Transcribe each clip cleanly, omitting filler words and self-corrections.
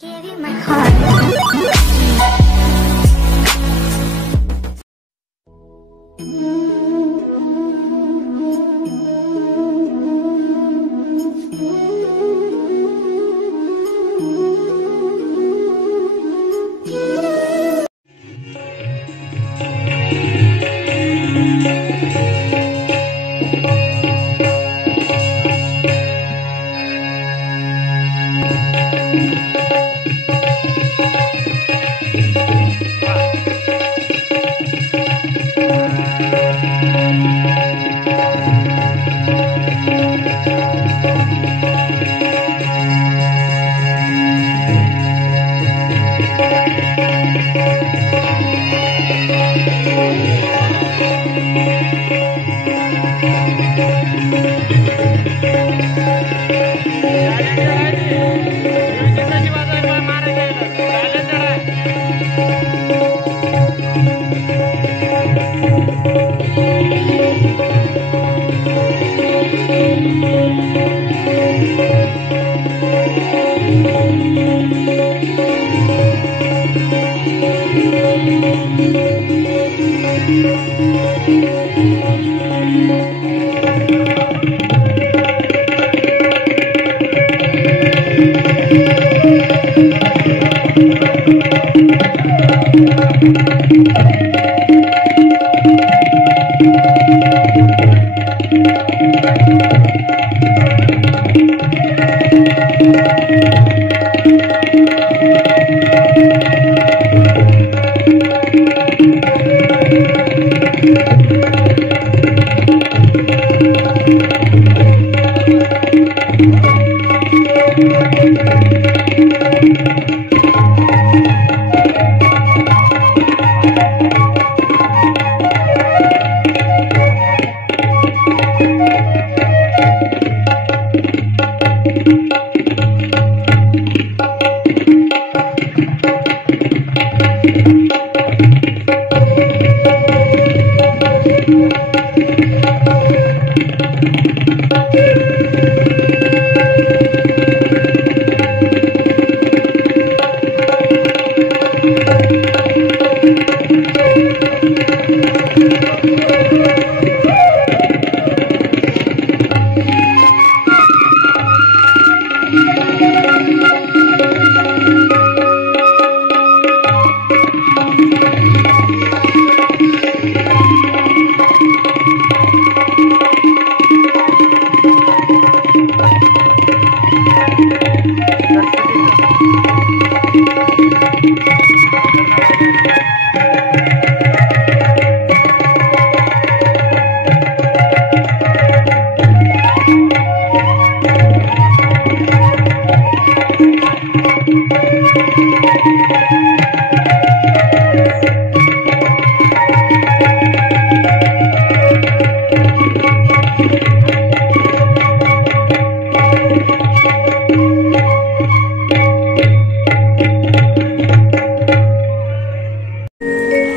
Give you my heart.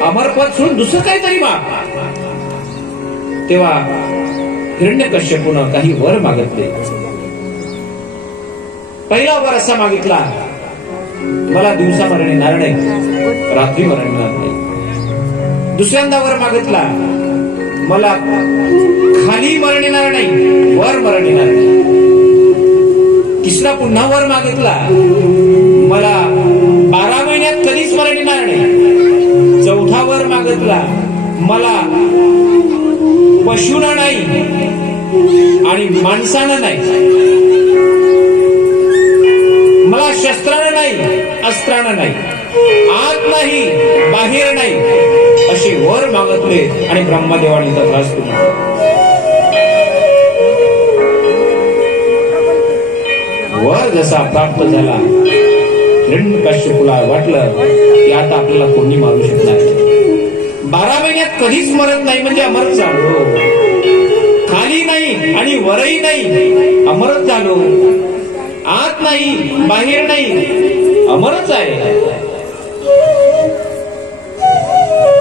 अमरपद सोडून दुसरं काहीतरी माग. तेव्हा हिरण्यकश्यपूनं काही वर मागितले. पहिला वर असा मागितला, मला दिवसा मरण येणार नाही, रात्री मरण येणार नाही. दुसऱ्यांदा वर मागितला, मला खाली मरण येणार नाही, वर मरण येणार नाही. तिसरा पुन्हा वर मागितला, मला 12 महिन्यात कधीच मरण येणार नाही. चौथा वर मागितला, मला पशुना नाही आणि माणसानं नाही, मला शस्त्रानं नाही, अस्त्रानं नाही, आत नाही, बाहेर नाही, असे वर मागितले. आणि ब्रह्मदेवाने तथास्तु वर जसा प्राप्त झाला, हिरण्यकश्यपूला वाटलं की आता आपल्याला कोणी मारू शकणार नाही. 12 महिन्यात कधीच मरत नाही म्हणजे अमरच झालो. खाली नाही आणि वरही नाही, अमरच झालो. आत नाही, बाहेर नाही, अमरच आहे.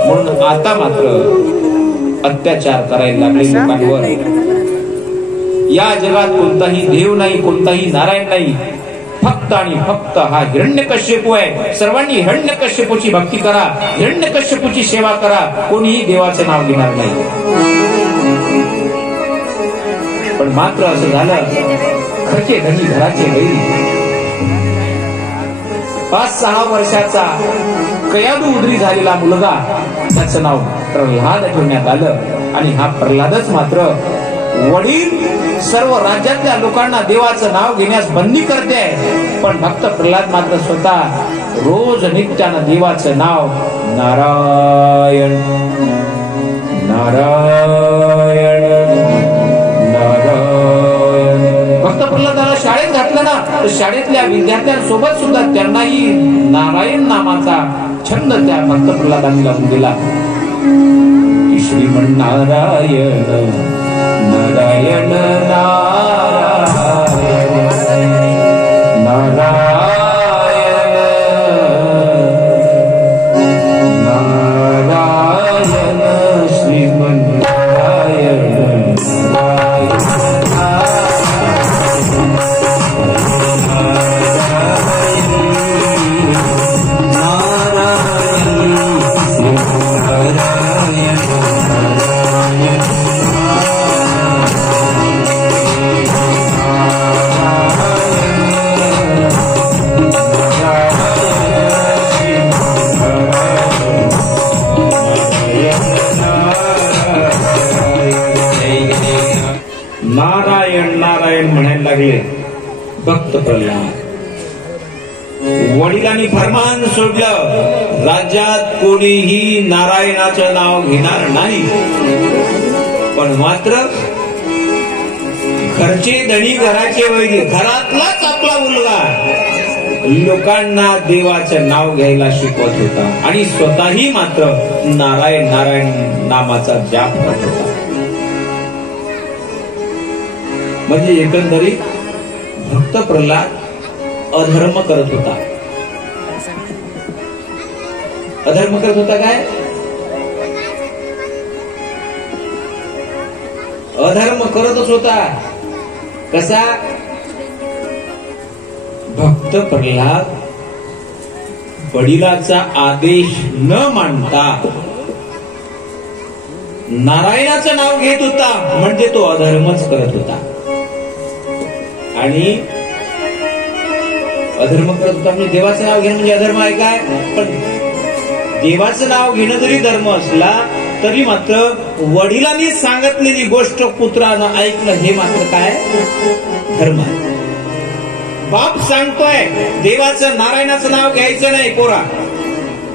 म्हणून आता मात्र अत्याचार करायला लागले लोकांवर. या जगात कोणताही देव नाही, कोणताही नारायण नाही, फक्त आणि फक्त हा हिरण्यकश्यपू आहे. सर्वांनी हिरण्यकश्यपूची भक्ती करा, हिरण्यकश्यपूची सेवा करा, कोणीही देवाचं नाव घेणार नाही. पण मात्र असं झालं, खर्चे धनी घराचे गैरी. 5-6 वर्षाचा कयादू उदरी झालेला मुलगा, त्याचं नाव प्रल्हाद ठेवण्यात आलं. आणि हा प्रल्हादच मात्र वडील सर्व राज्यातल्या लोकांना देवाचं नाव घेण्यास बंदी करते, पण भक्त प्रल्हाद मात्र स्वतः रोज नित्यानं देवाचं नाव नारायण नारायण नारायण. भक्त प्रल्हादाला शाळेत घातलं ना, तर शाळेतल्या विद्यार्थ्यांसोबत सुद्धा त्यांनाही नारायण नामाचा छंद त्या भक्त प्रल्हादांनी लावून दिला. श्रीमन्नारायण नारायण नारायण नारायण नारायण श्रीमन्नारायण भक्त प्रल्हाद. वडिलांनी फरमान सोडलं, राज्यात कोणीही नारायणाचं नाव घेणार नाही. पण मात्र घरचे धनी घराचे वैरी, घरातलाच आपला मुलगा लोकांना देवाचं नाव घ्यायला शिकवत होता आणि स्वतःही मात्र नारायण नारायण नामाचा जाप करत होता. म्हणजे एकंदरीत भक्त प्रल्हाद अधर्म करत होता. अधर्म करत होता. काय अधर्म करतच होता. कसा? भक्त प्रल्हाद वडिलाचा आदेश न मानता नारायणाचं नाव घेत होता, म्हणजे तो अधर्मच करत होता. आणि अधर्म करत होता म्हणजे देवाचं नाव घेणं म्हणजे अधर्म आहे काय? पण देवाचं नाव घेणं जरी धर्म असला तरी मात्र वडिलांनी सांगितलेली गोष्ट पुत्रानं ऐकलं हे मात्र काय? धर्म आहे. बाप सांगतोय देवाचं नारायणाचं नाव घ्यायचं नाही पोरा,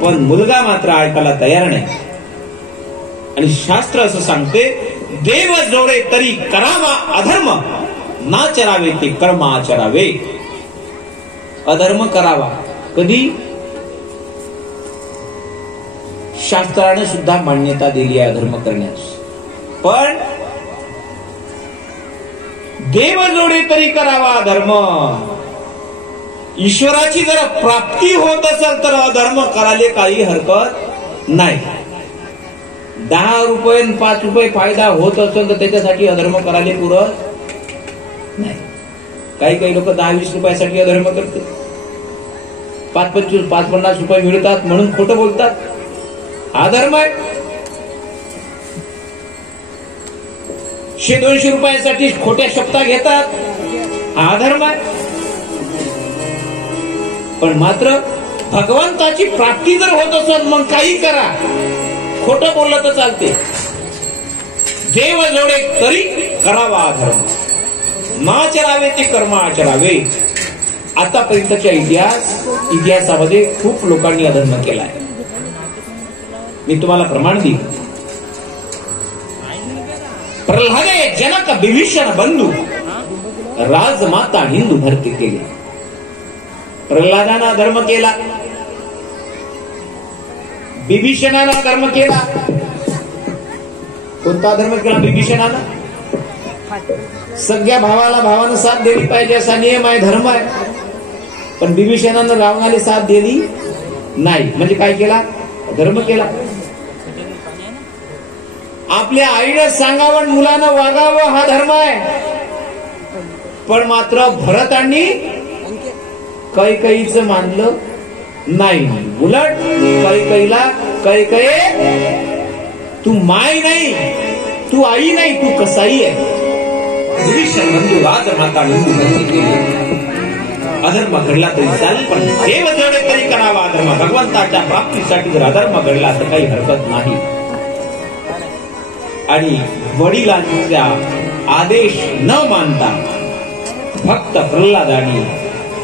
पण मुलगा मात्र ऐकायला तयार नाही. आणि शास्त्र असं सांगते, देव जोडे तरी करावा अधर्म, नाचरावे ते कर्म आचरावे. अधर्म करावा कधी? शास्त्राने सुद्धा मान्यता दिली आहे अधर्म करण्यास, पण देव जोडे तरी करावा अधर्म. ईश्वराची जर प्राप्ती होत असेल तर अधर्म करायला काही हरकत नाही. 10 रुपये 5 रुपये फायदा होत असेल तर त्याच्यासाठी अधर्म करायला पुरत नाही. काही लोक 10-20 रुपयासाठी अधर्म करतात. 5-25 5-50 रुपये मिळतात म्हणून खोटं बोलतात. अधर्म आहे. 100-200 रुपयासाठी खोट्या शब्दा घेतात. अधर्म आहे. पण मात्र भगवंताची प्राप्ती जर होत असेल मग काही करा, खोटं बोललं तर चालते. देव जोडे तरी करावा अधर्म, नाचरावे ते कर्म आचरावे. आतापर्यंतच्या इतिहासामध्ये खूप लोकांनी अधर्म केलाय. मी तुम्हाला प्रमाण देईन. प्रल्हादे जनक विभीषण बंधू, राजमाता हिंदू भरती केली. प्रल्हादानं धर्म केला, विभीषणानं धर्म केला. कोणता धर्म केला विभीषणानं? सगळ्या भावानं साथ दिली पाहिजे असा नियम आहे, धर्म आहे. पण विभीषणानं रावणाला साथ दिली नाही, म्हणजे काय केला? धर्म केला. आपल्या आईने सांगावं मुलानं वागावं हा धर्म आहे. पण मात्र भरतांनी कैकईचं मानलं नाही. उलट कैकईला कैकई तू माय नाही, तू आई नाही, तू कसाई आहे. विभीषण बंधू राजमाता निंदून केली. अधर्म घडला तरी चालेल, पण देव जडे तरी करावा अधर्म. भगवंताच्या प्राप्तीसाठी जर अधर्म घडला तर काही हरकत नाही. आणि वडिलांचा आदेश न मानता फक्त प्रल्हादानी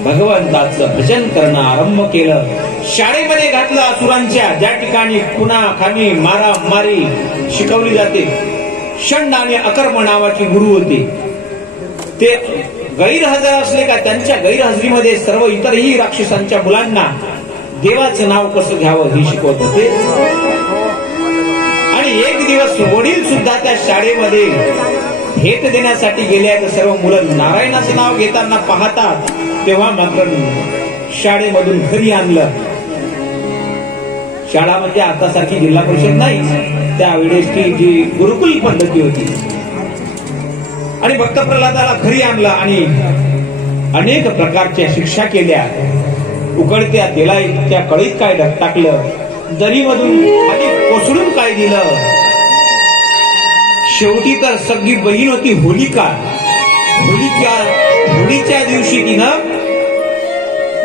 भगवंताचं भजन करणं आरंभ केलं. शाळेमध्ये घातलं असुरांच्या, ज्या ठिकाणी खुना खानी मारामारी शिकवली जाते. षंड आणि अकर्म नावाचे गुरु होते. ते गैरहजर असले का त्यांच्या गैरहजेरीमध्ये सर्व इतरही राक्षसांच्या मुलांना देवाचं नाव कसं घ्यावं हे शिकवत होते. आणि एक दिवस वडील सुद्धा त्या शाळेमध्ये भेट देण्यासाठी गेले. तर सर्व मुलं नारायणाचं नाव घेताना पाहतात, तेव्हा मात्र शाळेमधून घरी आणलं. शाळा म्हणजे आता सारखी जिल्हा परिषद नाही, त्यावेळेसची जी गुरुकुल पद्धती होती. आणि भक्त प्रल्हादाला घरी आणलं आणि अनेक प्रकारच्या शिक्षा केल्या. उकळत्या तेलाच्या कळीत काय टाकलं, दरीमधून खाली कोसळून काय दिलं. शेवटी तर सगळी बहीण होती होलिका. होळीच्या दिवशी तिनं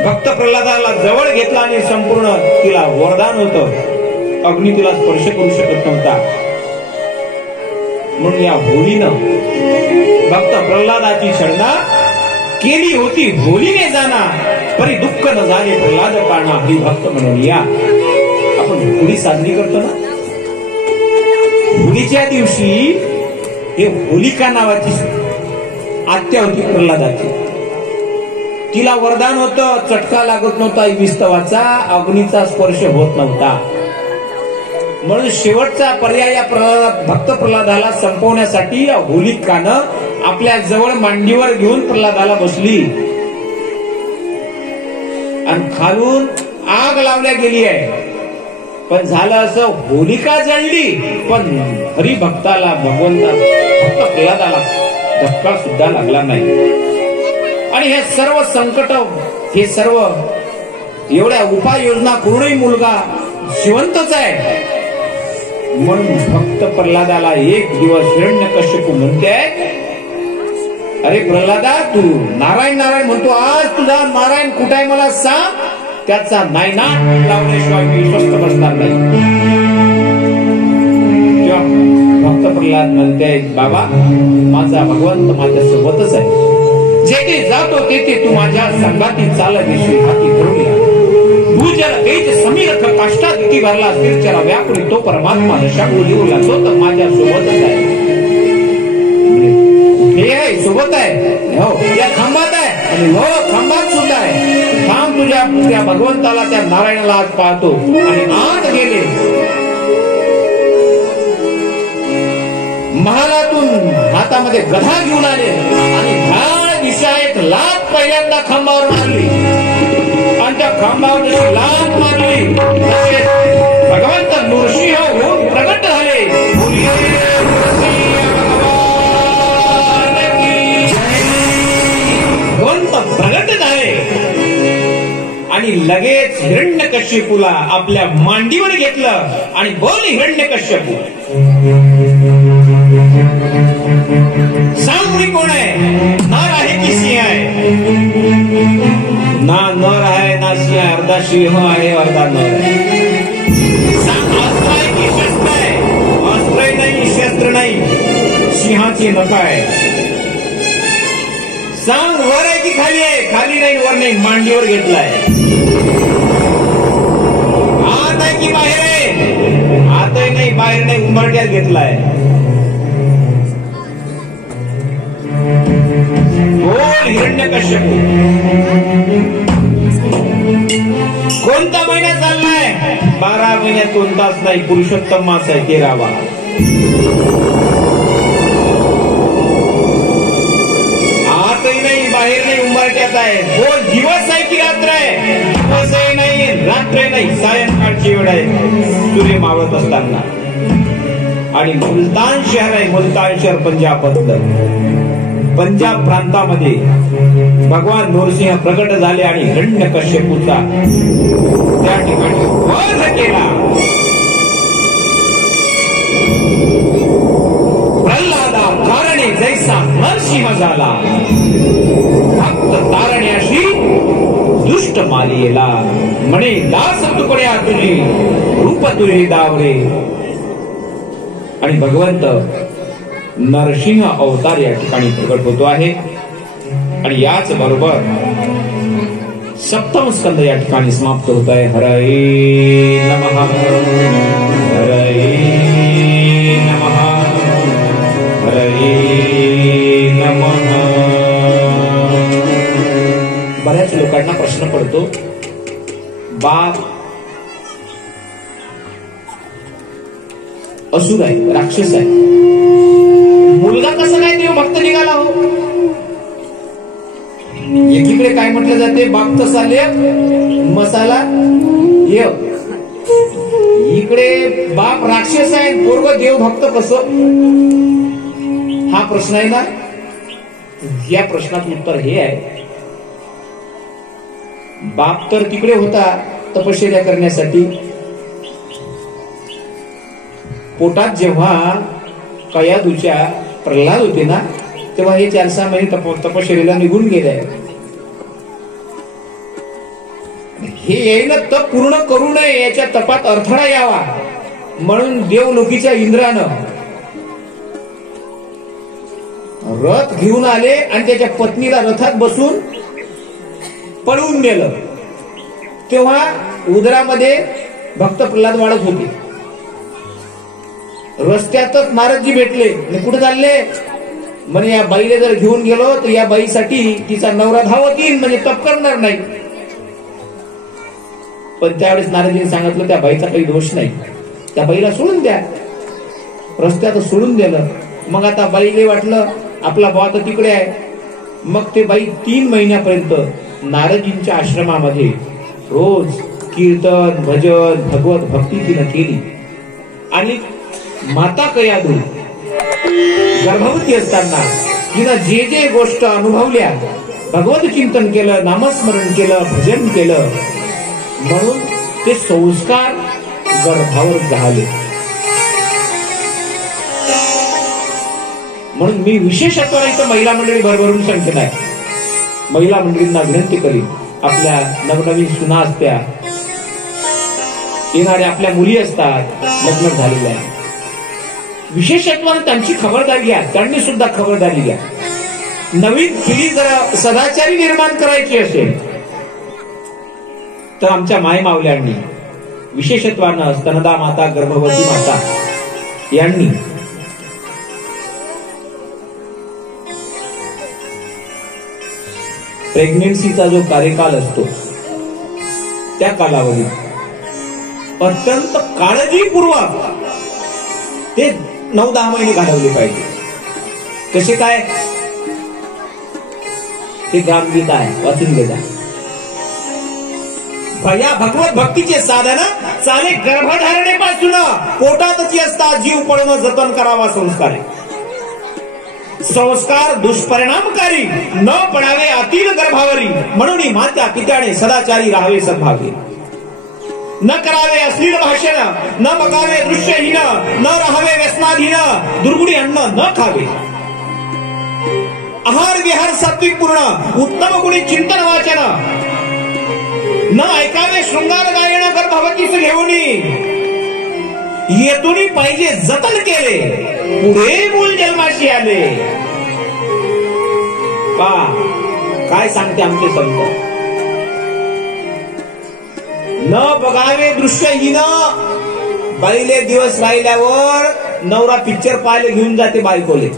भक्त प्रल्हादाला जवळ घेतला आणि संपूर्ण तिला वरदान होतं, अग्नी तिला स्पर्श करू शकत नव्हता. म्हणून या होळीनं भक्त प्रल्हादाची छळना केली होती. होळीने जाना परी दुःख न झाले प्रल्हाद पाळणा, हरी भक्त म्हणून या. आपण होळी साजरी करतो ना, होळीच्या दिवशी हे होलिका नावाची आत्या होती प्रल्हादाची. तिला वरदान होतं, चटका लागत नव्हता विस्तवाचा, अग्नीचा स्पर्श होत नव्हता. म्हणून शेवटचा पर्याय या भक्त प्रल्हादाला संपवण्यासाठी या होलिकानं आपल्या जवळ मांडीवर घेऊन प्रल्हादाला बसली आणि खालून आग लावल्या गेली आहे. पण झालं असं, होलिका जळली पण हरिभक्ताला भगवंता भक्त प्रल्हादाला धक्का सुद्धा लागला नाही. आणि हे सर्व संकट, हे सर्व एवढ्या उपाययोजना करूनही मुलगा जिवंतच आहे. म्हणून भक्त प्रल्हादाला एक दिवस हिरण्यकश्यप म्हणते, अरे प्रल्हादा, तू नारायण नारायण म्हणतो, आज तुझा नारायण कुठे आहे मला सांग. त्याचा नायनाट लावल्याशिवाय मी स्वस्थ बसणार नाही. भक्त प्रल्हाद म्हणते, बाबा माझा भगवंत माझ्या सोबतच आहे. जेथे जातो तेथे तू माझ्या संगाती चाल दिसू हाती धरून. भूजल तेज समीर काष्टादिती भरला स्थिरचरा व्यापुरी तो परमात्मा दशा बोलीवर लागतो तर माझ्या सोबतच आहे. हे आहे, सोबत आहे, हो या खांबात आहे, आणि हो खांबात सुद्धा आहे. थांब, तुझ्या त्या भगवंताला, त्या नारायणाला आज पाहतो. आणि आत गेले. महालातून हातामध्ये गधा घेऊन आले आणि धाड दिशा एक लाथ पहिल्यांदा खांबावर मारली. आणि त्या खांबावर जशी लाथ मारली तसे भगवंत नृसिंह होऊन प्रगट झाले. भगवंत प्रगट झाले आणि लगेच हिरण्यकश्यपूला आपल्या मांडीवर घेतलं आणि बोल हिरण्यकश्यपू, सांग मी कोण आहे, नर आहे की सिंह आहे. ना नर आहे ना सिंह आहे, अर्धा सिंह आहे अर्धा नर आहे. सांग अस्त्र आहे की शस्त्र आहे. अस्त्र नाही, शस्त्र नाही, सिंहाची नख आहे. सांग वर आहे की खाली आहे. खाली नाही, वर नाही, मांडीवर घेतलाय. आत आहे की बाहेर आहे. आतही नाही बाहेर नाही, उंबरट्यात घेतलाय. बोल हिरण्यकश्यपू, कोणता महिना चाललाय. 12 महिन्यात कोणताच नाही, पुरुषोत्तम मास आहे 13वा. आतही नाही बाहेर नाही, उंबरट्यात आहे. बोल दिवस आहे की रात्र आहे. दिवसही नाही रात्र नाही, सायंकाळची वेळ आहे, सूर्य मावळत असताना. आणि मुलतान शहर आहे, मुलतान शहर पंजाबातलं. पंजाब प्रांतामध्ये भगवान नरसिंह प्रकट झाले आणि हिरण्यकश्यपूचा त्या ठिकाणी वध केला. प्रल्हादा तारणे जैसा नरसिंह झाला. भक्त तारण्याशी दुष्ट मालियेला म्हणे दास तुकड्या तुझी रूप तुझी दावरे. आणि भगवंत नरसिंह अवतार या ठिकाणी प्रकट होतो आहे. आणि याच बरोबर सप्तम स्कंद या ठिकाणी समाप्त होत आहे. हरये नमः, हरये नमः, हरये नमः. बऱ्याच लोकांना प्रश्न पडतो, बाप असुर आहे, राक्षस आहे, मुलगा कसा काय देव भक्त निघाला हो? एकीकडे काय म्हटलं जाते, बाप तसा लेप मसाला ये. इकडे बाप राक्षस आहे, पोरग देव भक्त कसं? हा प्रश्न आहे ना. या प्रश्नाचं उत्तर हे आहे, बाप तर तिकडे होता तपश्चर्या करण्यासाठी. पोटात जेव्हा कयादूच्या प्रल्हाद होते ना, तेव्हा हे 4-6 महिने तपश्चर्येला निघून गेले. हे येईन तप पूर्ण करू नये, याच्या तपात अडथळा यावा म्हणून देवलोकीच्या इंद्रानं रथ घेऊन आले आणि त्याच्या पत्नीला रथात बसून पळवून नेलं. तेव्हा उदरामध्ये भक्त प्रल्हाद वाढत होते. रस्त्यातच नारदजी भेटले. कुठे चालले म्हणे, या बाईला जर घेऊन गेलो तर या बाईसाठी तिचा नवरा धावत येईल, म्हणजे तप करणार नाही. पण त्यावेळेस नारदजीने सांगितलं, त्या बाईचा काही दोष नाही, त्या बाईला सोडून द्या. रस्त्यात सोडून दिलं. मग आता बाईला वाटलं आपला भाव तर तिकडे आहे. मग ते बाई 3 महिन्यापर्यंत नारदजींच्या आश्रमामध्ये रोज कीर्तन भजन भगवत भक्ती तिनं केली. आणि माता कयादू गर्भवती असताना तिनं जे जे गोष्ट अनुभवल्या, भगवत चिंतन केलं, नामस्मरण केलं, भजन केलं, म्हणून ते संस्कार गर्भावर झाले. म्हणून मी विशेषत्वाने इथं महिला मंडळी भरभरून सांगते नाही. महिला मंडळींना विनंती करीन, आपल्या नवनवीन सुना असत्या, येणाऱ्या आपल्या मुली असतात, लग्न झालेल्या आहे, विशेषत्वाने त्यांची खबरदारी घ्या. त्यांनी सुद्धा खबरदारी घ्या. नवीन पिढी जर सदाचारी निर्माण करायची असेल तर आमच्या मायमावल्यांनी, विशेषत्वानं स्तनदा माता, गर्भवती माता यांनी प्रेग्नेन्सीचा जो कार्यकाल असतो त्या कालावधीत अत्यंत काळजीपूर्वक ते 9-10 महिने घालवले पाहिजे. कसे काय? ते ग्रामगीत आहे, वाचून घेता. या भगवत भक्तीचे साधन चाले गर्भधारणेपासून पोटातची असता जीव पळणं जतन करावा संस्कार. संस्कार दुष्परिणामकारी न पडावे अतिल गर्भावरी, म्हणून मात्या पित्याने सदाचारी राहावे सद्भावी. न करावे अश्लील भाषण, न बघावे दृश्यहीन, न राहावे व्यसनाधीन, दुर्गुणी अन्न न खावे. आहार विहार सात्विक पूर्ण, उत्तम गुणी चिंतन वाचन, न ऐकावे शृंगार गायन गर्भवतीस घेऊनी. येतून पाहिजे जतन केले, पुढे मूल जन्माशी आले. का काय सांगते आमचे संत? न बघावे दृश्यहीन. बाईले दिवस राहिल्यावर नवरा पिक्चर पाहायला घेऊन जाते बायकोले.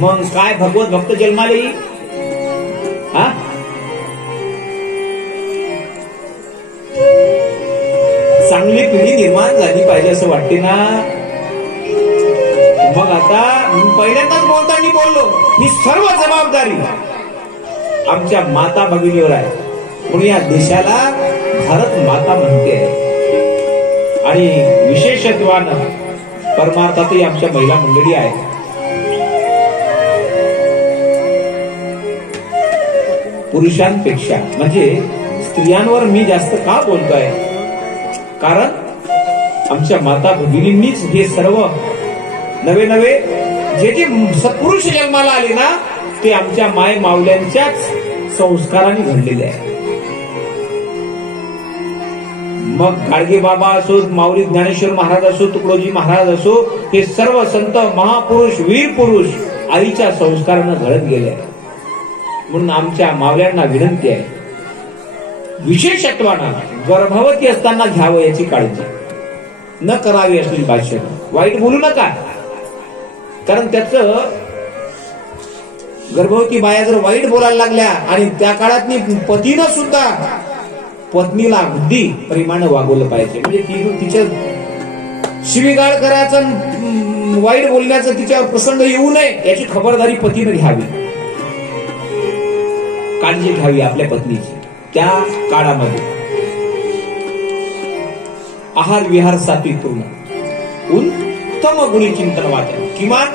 मग काय भगवत भक्त जन्माला येईल? हा, चांगली पिढी निर्माण झाली पाहिजे असं वाटते ना. मग आता पहिल्यांदाच बोलताना बोललो, ही सर्व जबाबदारी आमच्या माता भगिनीवर आहे. म्हणून या देशाला भारत माता म्हणते. आणि विशेषत्वानं परमार्थातही आमच्या महिला मंडळी आहेत. पुरुषांपेक्षा, म्हणजे स्त्रियांवर मी जास्त का बोलतोय, कारण आमच्या माता भगिनींनीच हे सर्व नवे नवे जे जे सत्पुरुष जन्माला आले ना, ते आमच्या माय मावल्यांच्याच संस्काराने घडलेले आहे. मग गाडगे बाबा असो, माऊली ज्ञानेश्वर महाराज असो, तुकडोजी महाराज असो, हे सर्व संत महापुरुष वीर पुरुष आईच्या संस्कारानं घडत गेले आहे. म्हणून आमच्या मावल्यांना विनंती आहे, विशेषत्वानं गर्भवती असताना घ्यावं याची काळजी, न करावी असली भाषण, वाईट बोलू नका. कारण त्याचं गर्भवती बाया जर वाईट बोलायला लागल्या आणि त्या काळात पतीनं सुद्धा पत्नीला बुद्धी प्रेमानं वागवलं पाहिजे. म्हणजे तिच्या शिवीगाळ करायचं, वाईट बोलण्याचं तिच्यावर प्रसंग येऊ नये याची खबरदारी पतीनं घ्यावी, काळजी घ्यावी आपल्या पत्नीची. त्या काळामध्ये आहार विहार सात्विकपूर्ण, उत्तम गुणी चिंतन वाचन, किमान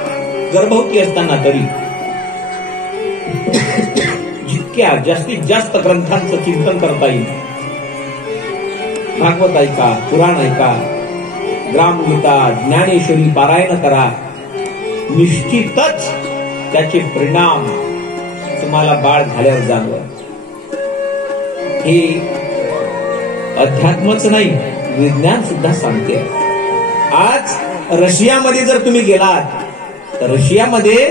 गर्भवती असताना तरी जितक्या जास्तीत जास्त ग्रंथांचं चिंतन करता येईल, भागवत ऐका, पुराण ऐका, ग्रामगीता, ज्ञानेश्वरी पारायण करा. निश्चितच त्याचे परिणाम तुम्हाला बाळ झाल्यावर जाणवल. हे अध्यात्मच नाही, विज्ञान सुद्धा सांगते. आज रशियामध्ये जर तुम्ही गेलात तर रशियामध्ये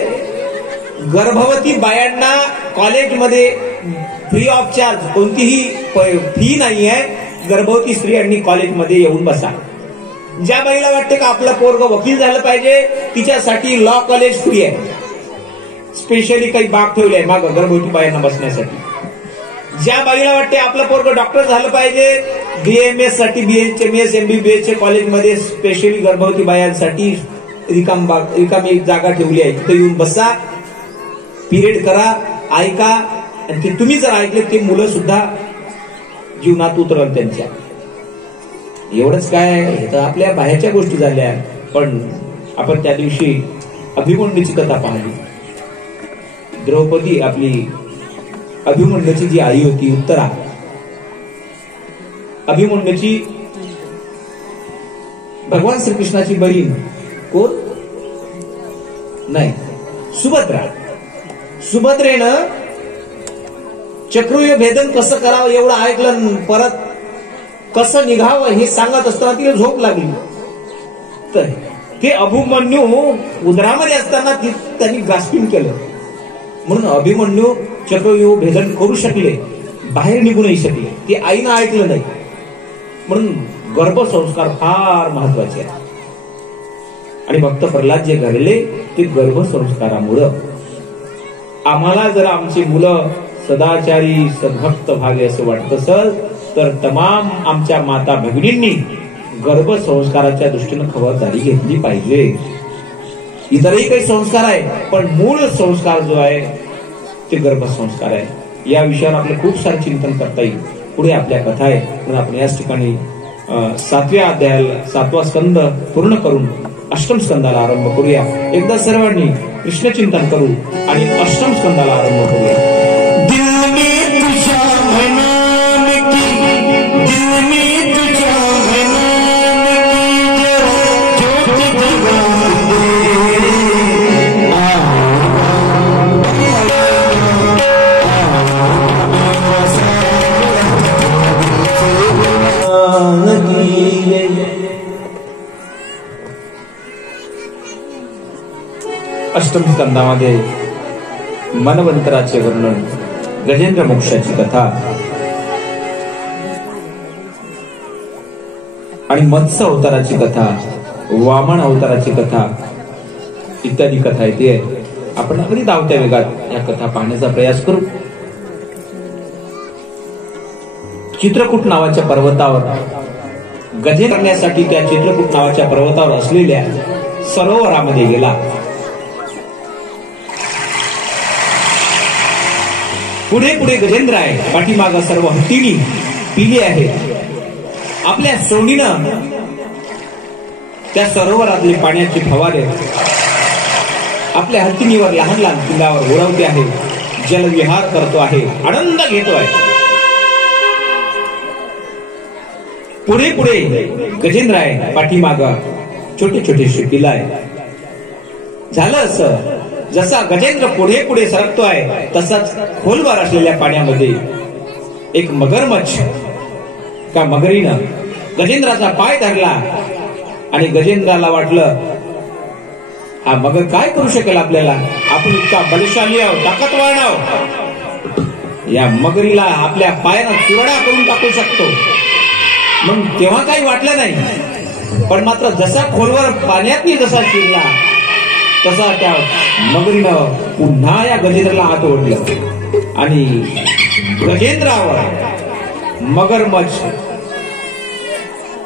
गर्भवती बायांना कॉलेजमध्ये फ्री ऑफ चार्ज, कोणतीही फी नाही आहे. गर्भवती स्त्रियांनी कॉलेजमध्ये येऊन बसा. ज्या बाईला वाटते का आपलं पोरग वकील झालं पाहिजे, तिच्यासाठी लॉ कॉलेज फ्री आहे. स्पेशली काही बाग ठेवले आहे माग गर्भवती बायांना बसण्यासाठी. ज्या बाईला वाटते आपलं पोरग डॉक्टर झालं पाहिजे, BAMS साठी, BHMS, MBBS चे कॉलेजमध्ये स्पेशली गर्भवती बायांसाठी रिकामी जागा ठेवली आहे. तिथे येऊन बसा, पिरियड करा, ऐका. आणि ते तुम्ही जर ऐकले ते मुलं सुद्धा जीवनात उतरल त्यांच्या. एवढंच काय, हे तर आपल्या बाहेरच्या गोष्टी झाल्या. पण आपण त्या दिवशी अभिमन्यूची कथा पाहिली. द्रौपदी आपली अभिमन्यूची जी आई होती उत्तरा, अभिमन्यूची भगवान श्रीकृष्णाची बहीण कोण नाही, सुभद्रा. सुभद्रेनं चक्रव्यूह भेदन कसं करावं एवढं ऐकलं, परत कसं निघावं हे सांगत असताना तिला झोप लागली. तर ते अभिमन्यू उदरामध्ये असताना त्यांनी ग्रास्पिंग केलं. म्हणून अभिमन्यू चक्रव्यूह भेदन करू शकले, बाहेर निघूनही शकले. ते आईनं ऐकलं नाही. म्हणून गर्भसंस्कार फार महत्वाचे आहे. आणि भक्त प्रल्हाद जे घडले ते गर्भसंस्कारामुळं. आम्हाला जर आमची मुलं सदाचारी सद्भक्त व्हावे असं वाटत असेल तर तमाम आमच्या माता भगिनींनी गर्भसंस्काराच्या दृष्टीनं खबरदारी घेतली पाहिजे. इतरही काही संस्कार आहे, पण मूळ संस्कार जो आहे ते गर्भसंस्कार आहे. या विषयावर आपलं खूप सारं चिंतन करता येईल. पुढे आपल्या कथा आहे, म्हणून आपण याच ठिकाणी 7व्या अध्यायाला 7वा स्कंद पूर्ण करून अष्टम स्कंदाला आरंभ करूया. एकदा सर्वांनी कृष्ण चिंतन करू आणि अष्टम स्कंदाला आरंभ करूया. अष्टम स्कंदामध्ये मनवंतराचे वर्णन, गजेंद्र मोक्षाची कथा आणि मत्स्य अवताराची कथा, वामन अवताराची कथा इत्यादी कथा येते. आपण अगदी धावत्या वेगात या कथा पाहण्याचा प्रयास करू. चित्रकूट नावाच्या पर्वतावर गजेंद्र करण्यासाठी त्या चित्रकूट नावाच्या पर्वतावर असलेल्या सरोवरामध्ये गेला. पुढे पुढे गजेंद्र आहे, पाठीमाग सर्व हत्तीनी पिली आहे. आपल्या सोंडीनं त्या सरोवरातले पाण्याचे फवारे आपल्या हत्तीनीवर लहान लहान पिलावर उडवते आहे. जलविहार करतो आहे, आनंद घेतो आहे. पुढे पुढे गजेंद्र आहे, पाठीमाग छोटे छोटे शिपिला आहे. झालं असं, जसा गजेंद्र पुढे पुढे सरकतो आहे तसाच खोलवर असलेल्या पाण्यामध्ये एक मगरमच्छ का मगरीनं गजेंद्राचा पाय धरला आणि गजेंद्राला वाटलं हा मगर काय करू शकेल आपल्याला, आपण इतका बलशाली आहोत, ताकदवान आहोत, या मगरीला आपल्या पायानं चुरडा करून टाकू शकतो. मग तेव्हा काही वाटलं नाही, पण मात्र जसा खोलवर पाण्यात जसा शिरला तसा त्या मगरीनं पुन्हा या गजेंद्राला हात ओढलं आणि गजेंद्रावर मगरमच्छ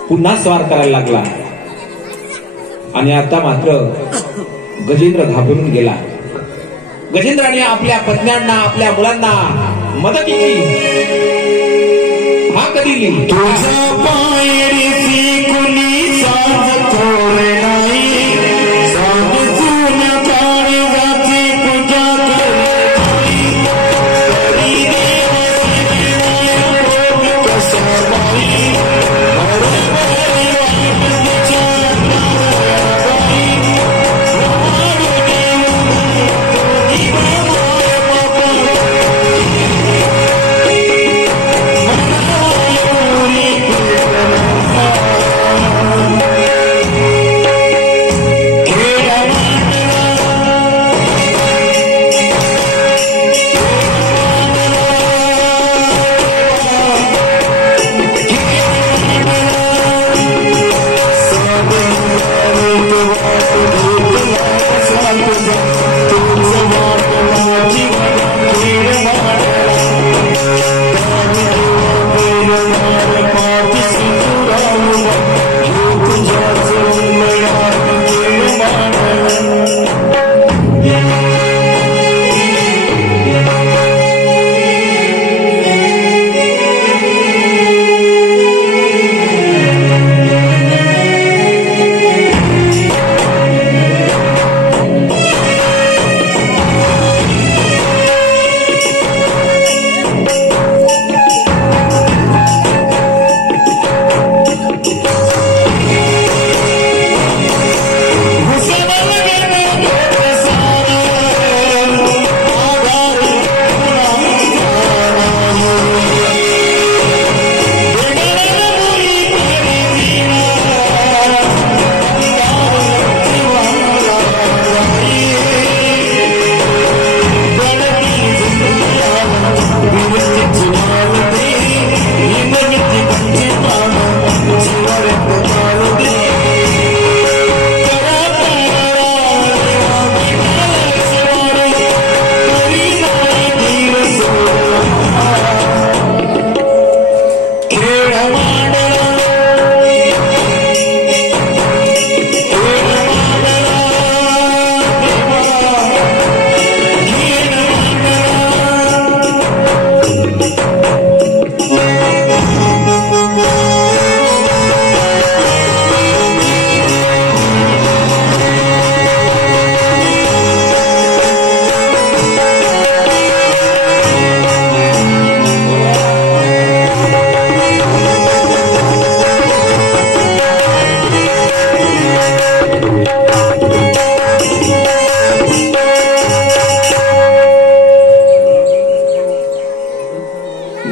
पुन्हा स्वार करायला लागला. आणि आता मात्र गजेंद्र घाबरून गेला. गजेंद्राने आपल्या पत्न्यांना, आपल्या मुलांना मदतीची हाक दिली. तुझ्या पायरीची कुणी साज थोडे नाही, साज जुन्या काळजाची पूजा करी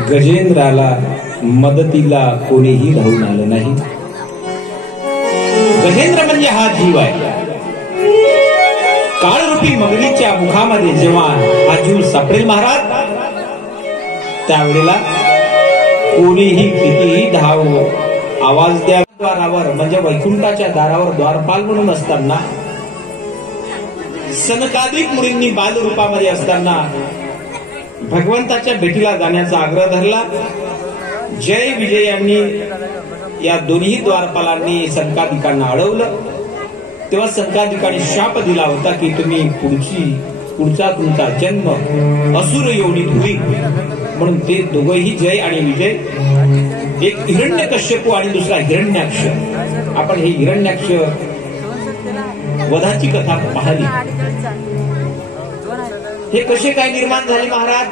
गजेंद्राला मदतीला कोणीही धावून आलं नाही. गजेंद्र म्हणजे हा जीव आहे. काळरूपी मगरीच्या मुखामध्ये जेव्हा हा जीव सापडेल महाराज, त्यावेळेला कोणीही कितीही धाव आवाज द्या द्वारावर, म्हणजे वैकुंठाच्या दारावर द्वारपाल म्हणून असताना, सनकादिक मुनींनी बालरूपामध्ये असताना भगवंताच्या भेटीला जाण्याचा आग्रह धरला. जय विजय यांनी या दोन्ही द्वारपालांनी संकादिकांना अडवलं. तेव्हा संकादिकांनी शाप दिला होता की तुम्ही पुढचा तुमचा जन्म असुर योनीत होईल. म्हणून ते दोघंही जय आणि विजय, एक हिरण्यकश्यपू आणि दुसरा हिरण्याक्ष. आपण हे हिरण्याक्ष वधाची कथा पाहिली. हे कसे काय निर्माण झाले महाराज?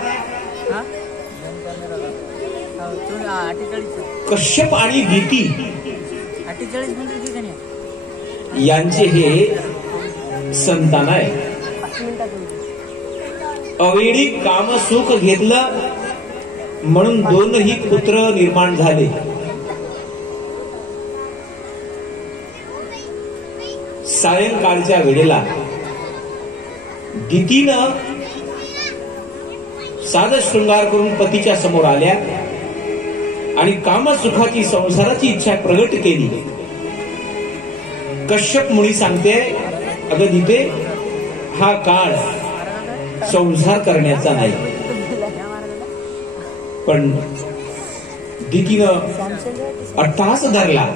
कश्यप आणि दिती यांचे हे संतान आहे. अवेळी काम सुख घेतलं म्हणून दोनही पुत्र निर्माण झाले. सायंकाळच्या वेळेला दितीनं साध शृंगार करून पतीच्या समोर आल्या आणि कामसुखाची संसाराची इच्छा प्रगट केली. कश्यप मुनी सांगते, अगं दिते, हा काळ संसार करण्याचा नाही. पण दितीनं अट्टहास धरला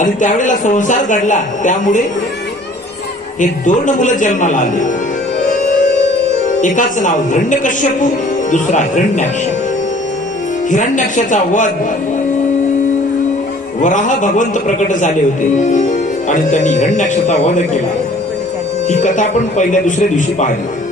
आणि त्यावेळेला संसार घडला. त्यामुळे हे दोन मुलं जन्माला आले. एकाच नाव हिरण्यकश्यपू, दुसरा हिरण्याक्ष. हिरण्याक्षाचा वध वराह भगवंत प्रकट झाले होते आणि त्यांनी हिरण्याक्षाचा वध केला. ही कथा आपण पहिल्या दुसऱ्या दिवशी पाहिली.